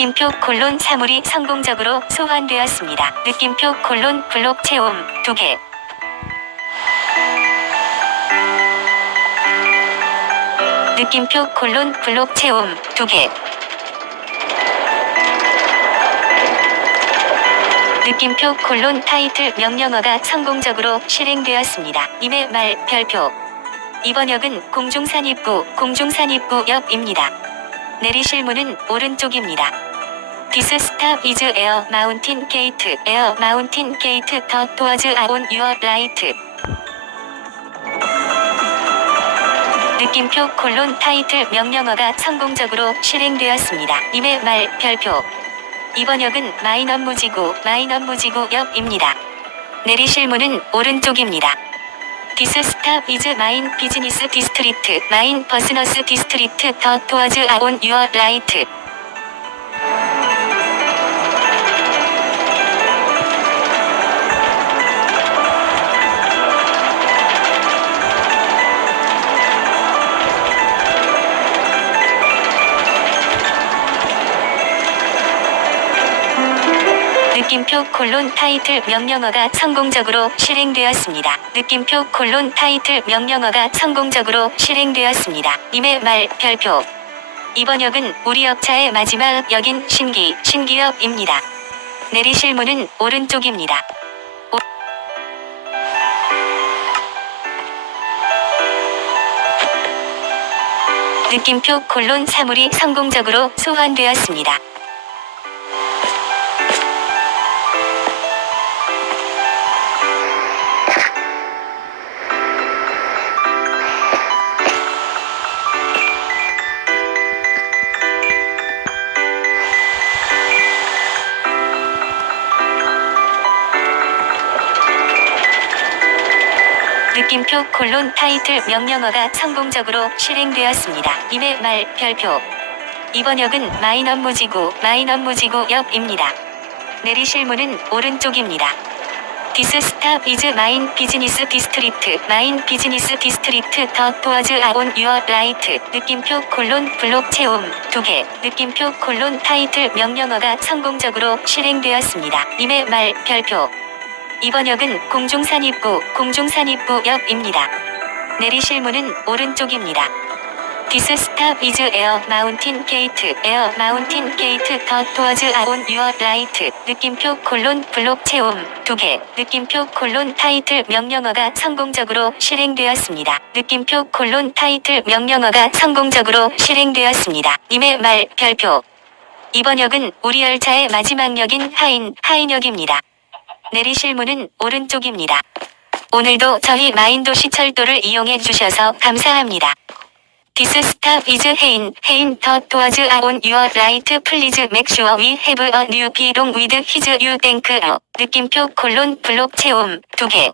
느낌표 콜론 사물이 성공적으로 소환되었습니다. 느낌표 콜론 블록 체험 2개 느낌표 콜론 블록 체험 2개. 느낌표 콜론 타이틀 명령어가 성공적으로 실행되었습니다. 임의 말 별표. 이번 역은 공중산 입구, 공중산 입구 역입니다. 내리실 문은 오른쪽입니다. Stop is Air Mountain Gate, Air Mountain Gate, the doors are on your right. 느낌표 콜론 타이틀 명령어가 성공적으로 실행되었습니다. 임의 말 별표. 이번 역은 마인 업 무지구, 마인 업 무지구 역입니다. 내리실 문은 오른쪽입니다. Is Mine Business District, Mine Business District, the doors are on your right. 느낌표 콜론 타이틀 명령어가 성공적으로 실행되었습니다. 느낌표 콜론 타이틀 명령어가 성공적으로 실행되었습니다. 임의 말 별표. 이번 역은 우리 역차의 마지막 역인 신기, 신기역입니다. 내리실 문은 오른쪽입니다. 오- 느낌표 콜론 사물이 성공적으로 소환되었습니다. 느낌표 콜론 타이틀 명령어가 성공적으로 실행되었습니다. 임의 말 별표. 이번 역은 마인 업 무지구, 마인 업 무지구 역입니다. 내리실 문은 오른쪽입니다. Is Mine Business District, Mine Business District, the doors are on your right. 느낌표 콜론 블록 체험 2개. 느낌표 콜론 타이틀 명령어가 성공적으로 실행되었습니다. 임의 말 별표. 이번 역은 공중산 입구, 공중산 입구 역입니다. 내리실 문은 오른쪽입니다. Stop is Air Mountain Gate, Air Mountain Gate, the doors are on your right. 느낌표 콜론 블록 체험 2개. 느낌표 콜론 타이틀 명령어가 성공적으로 실행되었습니다. 느낌표 콜론 타이틀 명령어가 성공적으로 실행되었습니다. 임의 말 별표. 이번 역은 우리 열차의 마지막 역인 하인, 하인역입니다. 내리실 문은 오른쪽입니다. 오늘도 저희 마인도시 철도를 이용해 주셔서 감사합니다. Is Hein, Hein, the doors are on your right. Please make sure we have a new belong with his you thank. 느낌표 콜론 블록 체험 2개.